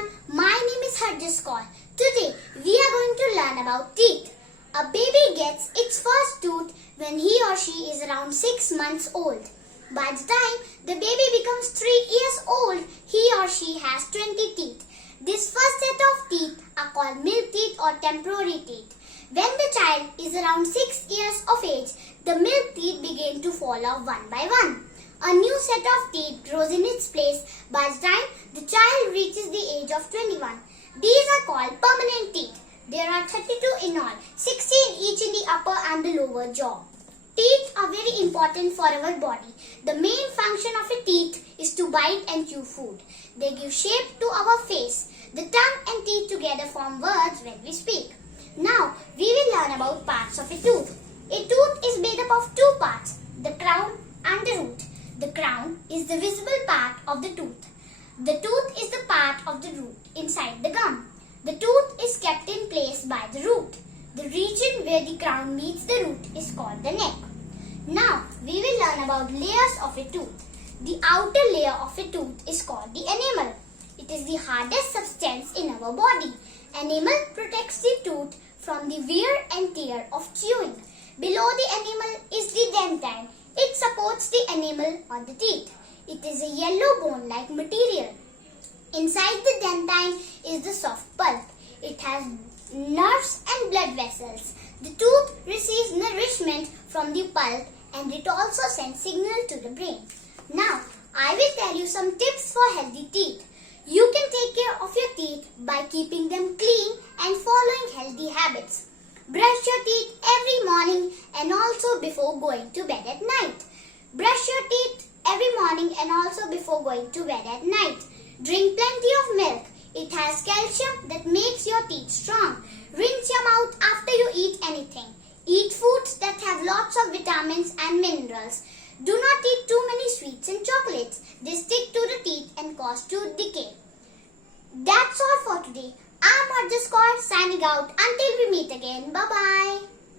everyone, my name is Harjas Kaur. Today we are going to learn about teeth. A baby gets its first tooth when he or she is around 6 months old. By the time the baby becomes 3 years old, he or she has 20 teeth. This first set of teeth are called milk teeth or temporary teeth. When the child is around 6 years of age, the milk teeth begin to fall off one by one. A new set of teeth grows in its place by the time the child reaches the age of 21. These are called permanent teeth. There are 32 in all, 16 each in the upper and the lower jaw. Teeth are very important for our body. The main function of a teeth is to bite and chew food. They give shape to our face. The tongue and teeth together form words when we speak. Now, we will learn about parts of a tooth. A tooth is made up of two parts, the crown and the root. The crown is the visible part of the tooth. The tooth is the part of the root inside the gum. The tooth is kept in place by the root. The region where the crown meets the root is called the neck. Now, we will learn about layers of a tooth. The outer layer of a tooth is called the enamel. It is the hardest substance in our body. Enamel protects the tooth from the wear and tear of chewing. Below the enamel is the dentine. It supports the enamel on the teeth. It is a yellow bone-like material. Inside the dentine is the soft pulp. It has nerves and blood vessels. The tooth receives nourishment from the pulp and it also sends signal to the brain. Now, I will tell you some tips for healthy teeth. You can take care of your teeth by keeping them clean and following healthy habits. Brush your teeth every morning and also before going to bed at night. Brush your teeth every morning and also before going to bed at night. Drink plenty of milk. It has calcium that makes your teeth strong. Rinse your mouth after you eat anything. Eat foods that have lots of vitamins and minerals. Do not eat too many sweets and chocolates. They stick to the teeth and cause tooth decay. That's all for today. I'm Harjas Kaur signing out until we meet again. Bye-bye.